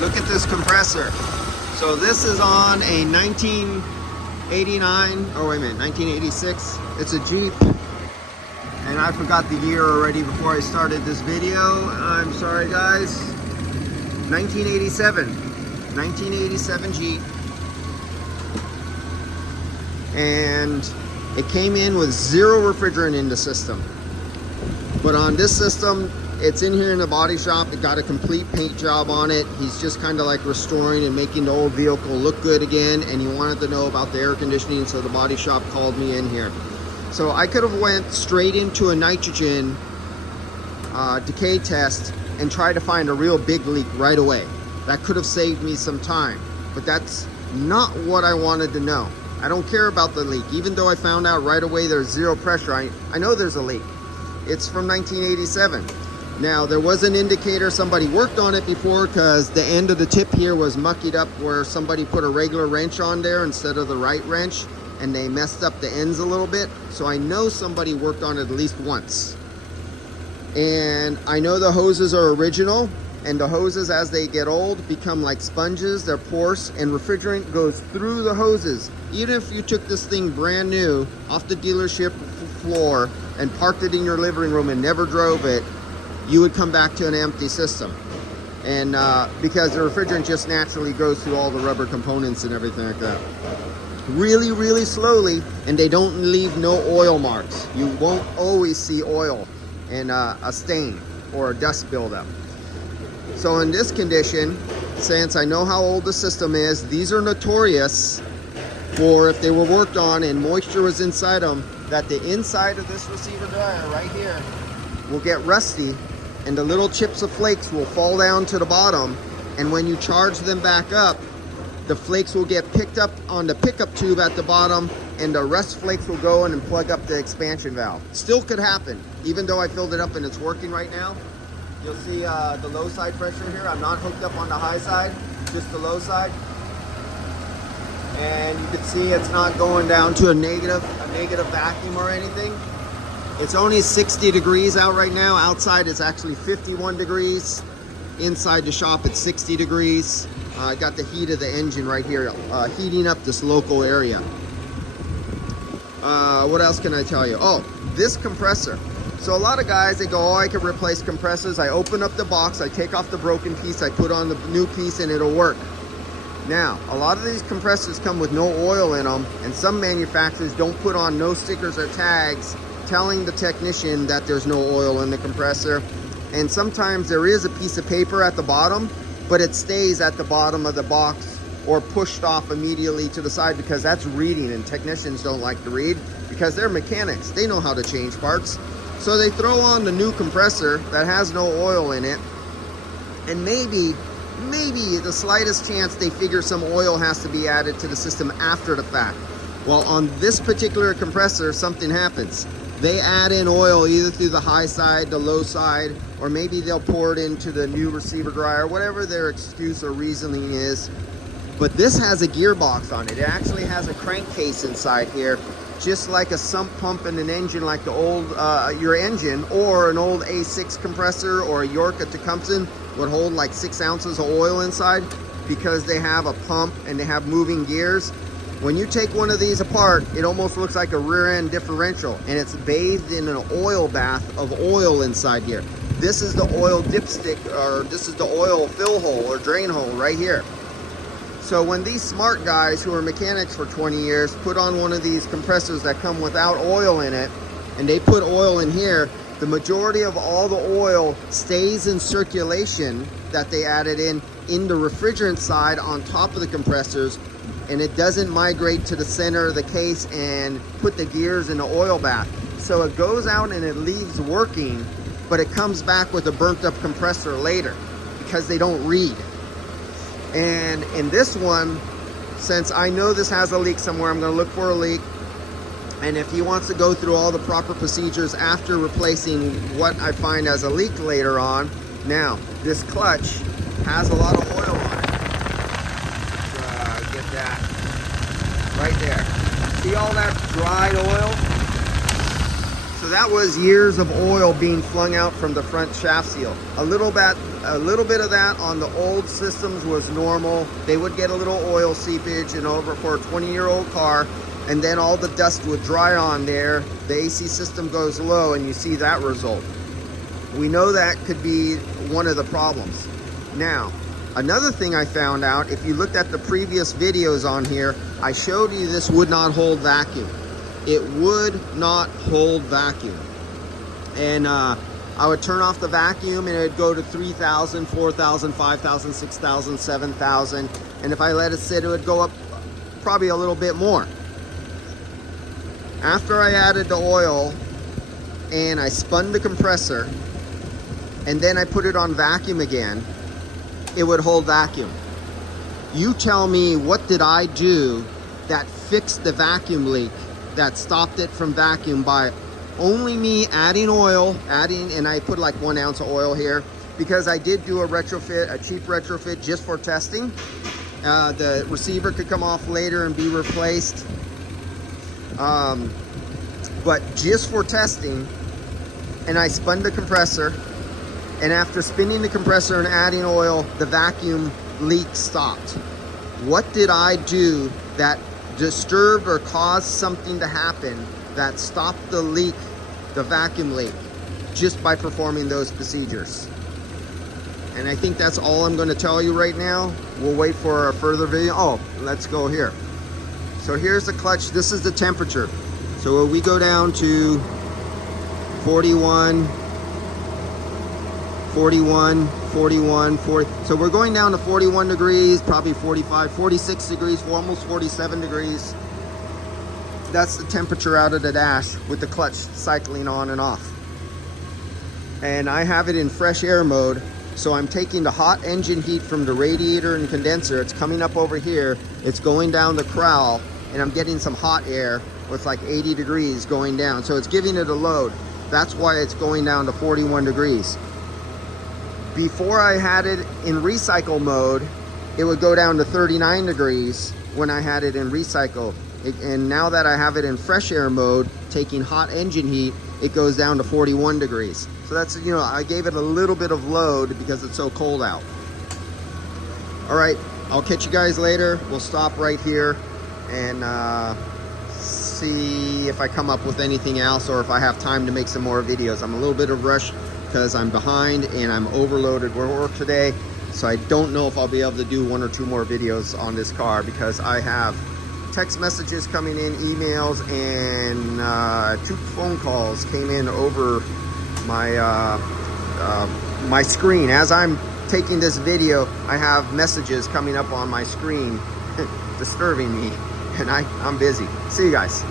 look at this compressor. So this is on a 1989, oh wait a minute, 1986. It's a Jeep. And I forgot the year already before I started this video. I'm sorry guys. 1987 Jeep. And it came in with zero refrigerant in the system. But on this system, it's in here in the body shop. It got a complete paint job on it. He's just kind of like restoring and making the old vehicle look good again. And he wanted to know about the air conditioning, so the body shop called me in here. So I could have went straight into a nitrogen decay test and tried to find a real big leak right away. That could have saved me some time, but that's not what I wanted to know. I don't care about the leak. Even though I found out right away there's zero pressure, I know there's a leak. It's from 1987. Now, there was an indicator. Somebody worked on it before because the end of the tip here was muckied up where somebody put a regular wrench on there instead of the right wrench, and they messed up the ends a little bit. So I know somebody worked on it at least once. And I know the hoses are original, and the hoses as they get old become like sponges. They're porous, and refrigerant goes through the hoses. Even if you took this thing brand new off the dealership floor and parked it in your living room and never drove it, you would come back to an empty system. And because the refrigerant just naturally goes through all the rubber components and everything like that. Really, really slowly, and they don't leave no oil marks. You won't always see oil and a stain or a dust buildup. So in this condition, since I know how old the system is, these are notorious for, if they were worked on and moisture was inside them, that the inside of this receiver dryer right here will get rusty, and the little chips of flakes will fall down to the bottom, and when you charge them back up, the flakes will get picked up on the pickup tube at the bottom, and the rust flakes will go in and plug up the expansion valve. Still could happen, even though I filled it up and it's working right now. You'll see the low side pressure here. I'm not hooked up on the high side, just the low side. And you can see it's not going down to a negative vacuum or anything. It's only 60 degrees out right now. Outside it's actually 51 degrees. Inside the shop it's 60 degrees. I got the heat of the engine right here, heating up this local area. What else can I tell you? Oh, this compressor. So a lot of guys, they go, oh, I can replace compressors. I open up the box, I take off the broken piece, I put on the new piece, and it'll work. Now, a lot of these compressors come with no oil in them, and some manufacturers don't put on no stickers or tags telling the technician that there's no oil in the compressor. And sometimes there is a piece of paper at the bottom, but it stays at the bottom of the box or pushed off immediately to the side, because that's reading, and technicians don't like to read because they're mechanics. They know how to change parts. So they throw on the new compressor that has no oil in it, and maybe the slightest chance they figure some oil has to be added to the system after the fact. Well, on this particular compressor, something happens. They add in oil either through the high side, the low side, or maybe they'll pour it into the new receiver dryer, whatever their excuse or reasoning is. But this has a gearbox on it. It actually has a crankcase inside here, just like a sump pump in an engine, like the old, your engine, or an old A6 compressor or a York at Tecumseh would hold like 6 ounces of oil inside, because they have a pump and they have moving gears. When you take one of these apart, it almost looks like a rear end differential, and it's bathed in an oil bath of oil inside here. This is the oil dipstick, or this is the oil fill hole or drain hole right here. So when these smart guys who are mechanics for 20 years put on one of these compressors that come without oil in it, and they put oil in here, the majority of all the oil stays in circulation that they added in the refrigerant side on top of the compressors, and it doesn't migrate to the center of the case and put the gears in the oil bath. So it goes out and it leaves working, but it comes back with a burnt up compressor later because they don't read. And in this one, since I know this has a leak somewhere, I'm going to look for a leak. And if he wants to go through all the proper procedures after replacing what I find as a leak later on. Now, this clutch has a lot of oil on it. Get that right there. See all that dried oil? So that was years of oil being flung out from the front shaft seal. A little bit a little bit of that on the old systems was normal. They would get a little oil seepage and over for a 20-year-old car, and then all the dust would dry on there. The AC system goes low and you see that result. We know that could be one of the problems. Now, another thing I found out, if you looked at the previous videos on here, I showed you this would not hold vacuum. It would not hold vacuum. And I would turn off the vacuum and it would go to 3,000, 4,000, 5,000, 6,000, 7,000. And if I let it sit, it would go up probably a little bit more. After I added the oil and I spun the compressor and then I put it on vacuum again, it would hold vacuum. You tell me, what did I do that fixed the vacuum leak, that stopped it from vacuum by only me adding oil, and I put like 1 ounce of oil here because I did do a retrofit, a cheap retrofit just for testing. The receiver could come off later and be replaced. But just for testing, and I spun the compressor, and after spinning the compressor and adding oil, the vacuum leak stopped. What did I do that disturbed or caused something to happen that stopped the leak, the vacuum leak, just by performing those procedures? And I think that's all I'm going to tell you right now. We'll wait for a further video. Oh, let's go here. So here's the clutch. This is the temperature. So we go down to 41, 41, 41, 40. So we're going down to 41 degrees, probably 45, 46 degrees, almost 47 degrees. That's the temperature out of the dash with the clutch cycling on and off. And I have it in fresh air mode. So I'm taking the hot engine heat from the radiator and condenser. It's coming up over here. It's going down the corral, and I'm getting some hot air with like 80 degrees going down. So it's giving it a load. That's why it's going down to 41 degrees. Before I had it in recycle mode, it would go down to 39 degrees when I had it in recycle. And now that I have it in fresh air mode, taking hot engine heat, it goes down to 41 degrees. So that's, you know, I gave it a little bit of load because it's so cold out. All right, I'll catch you guys later. We'll stop right here and see if I come up with anything else or if I have time to make some more videos. I'm a little bit of rush because I'm behind and I'm overloaded with work today. So I don't know if I'll be able to do 1 or 2 more videos on this car because I have text messages coming in, emails, and 2 phone calls came in over my my screen. As I'm taking this video, I have messages coming up on my screen disturbing me, and I'm busy. See you guys.